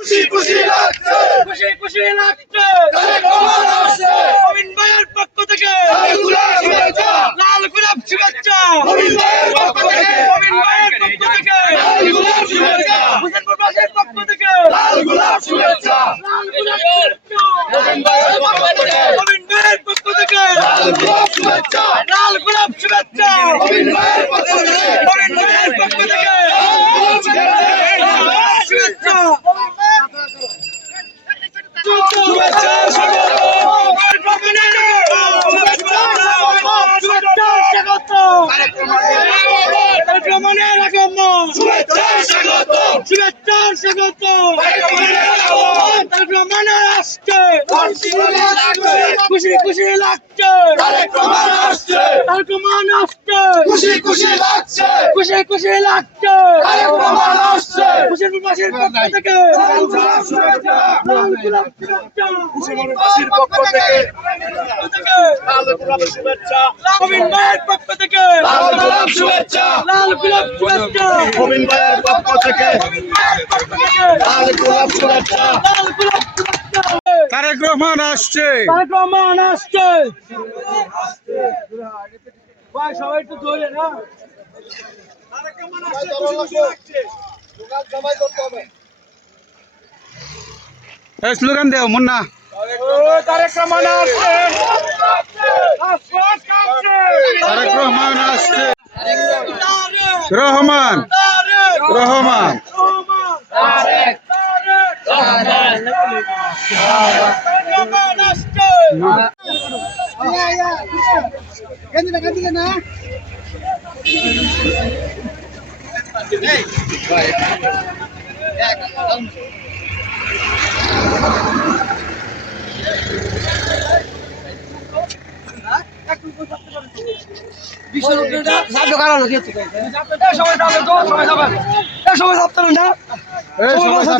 খুশি খুশি লাগছে, খুশি খুশি লাগছে। তারেক রহমান আসছে, মমিন ভাইয়ের পক্ষ থেকে লাল গোলাপ শুভেচ্ছা, লাল গোলাপ শুভেচ্ছা। মমিন ভাইয়ের পক্ষ থেকে মমিন ভাইয়ের পক্ষ থেকে লাল গোলাপ শুভেচ্ছা, হোসেন প্রবাসের পক্ষ থেকে লাল গোলাপ শুভেচ্ছা, লাল গোলাপ শুভেচ্ছা। মমিন ভাইয়ের পক্ষ থেকে মমিন ভাইয়ের পক্ষ থেকে লাল গোলাপ শুভেচ্ছা, লাল গোলাপ শুভেচ্ছা। মমিন ভাইয়ের পক্ষ থেকে মমিন ভাইয়ের পক্ষ থেকে শুভেচ্ছা। শুভেচ্ছা শুভেচ্ছা স্বাগত, শুভেচ্ছার স্বাগত। আসছে খুশি খুশি লাগছে। তারেক রহমান আসছে, তারকমান আসছে খুশি খুশি লাগছে, খুশি খুশি লাগছে। তারেক রহমান আসছে, হোসেন প্রবাসীর পক্ষ থেকে লাল গোলাপ শুভেচ্ছা, লাল গোলাপ শুভেচ্ছা। প্রবাসীর পক্ষ থেকে লাল গোলাপ শুভেচ্ছা। মমিন ভাইয়ের পক্ষ থেকে লাল গোলাপ শুভেচ্ছা, লাল গোলাপ শুভেচ্ছা। মমিন ভাইয়ের পক্ষ থেকে লাল গোলাপ শুভেচ্ছা। লাল গোলাপ শুভেচ্ছা। তারেক রহমান আসছে। তারেক রহমান আসছে। ভাই সবাই একটু ধরে না। এই স্লোগান দেও মুন্না। তারেক রহমান আসছে। তারেক রহমান আসছে। তারেক রহমান তারেক রহমান তারেক রহমান আসছে। এই সবাই